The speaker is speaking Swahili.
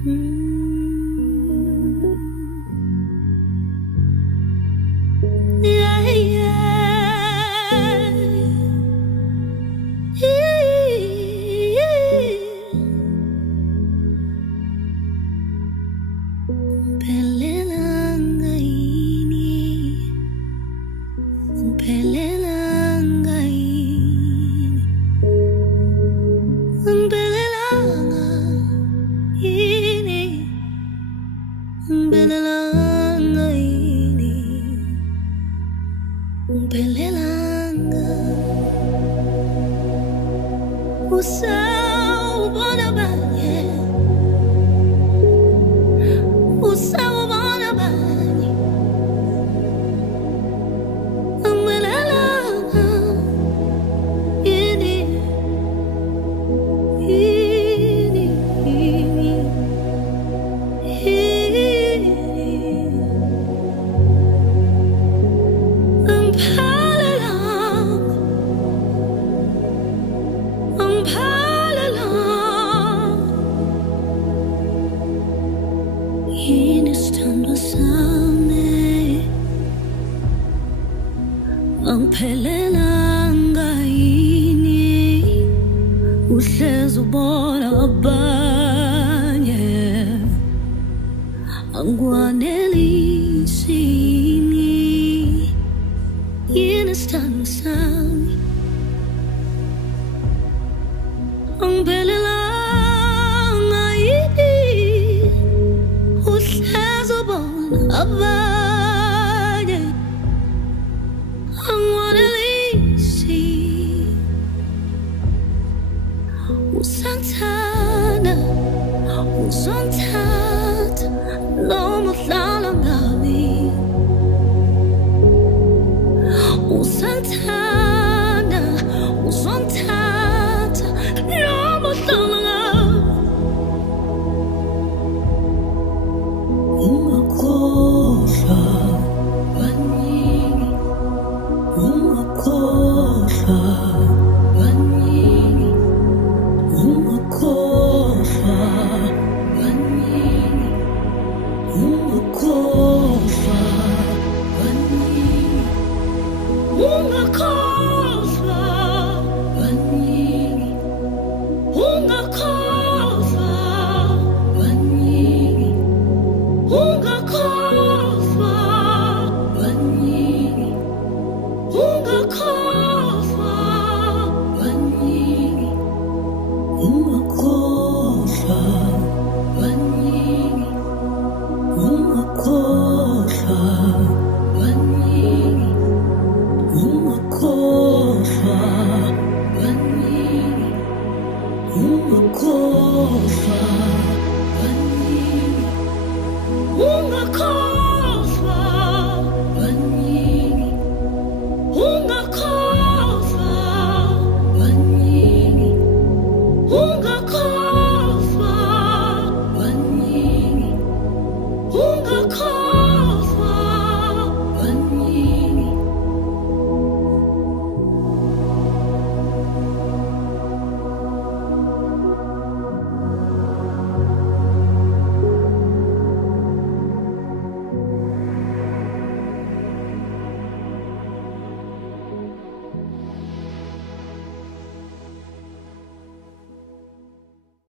Yeah, yeah. Umphelelanga yini, umphelelanga yini, umphelelanga yini, umphelelanga yini, umphelelanga. Usawubona abanye, usawubona abanye, umphelelanga yini, yini, yini, yini, umphelelanga, umphelelanga. Yini sithandwa sami, angiphelelanga yini, uhlezi ubona abanye, angikwanelisi yini, yini sithandwa sami, angiphelelanga yini, uhlezi ubona abanye, angikwanelisi. Usangithanda, uzongithatha noma uhlala ngami. Usangithanda, uzongithatha noma uhlala ngami. Ungakhohlwa banini, ungakhohlwa banini, ungakhohlwa banini, ungakhohlwa banini, ungakhohlwa banini, ungakhohlwa banini, ungakhohlwa banini, ungakhohlwa banini, ungakhohlwa banini, ungakhohlwa banini, ungakhohlwa banini, ungakhohlwa banini, ungakhohlwa banini, ungakhohlwa banini, ungakhohlwa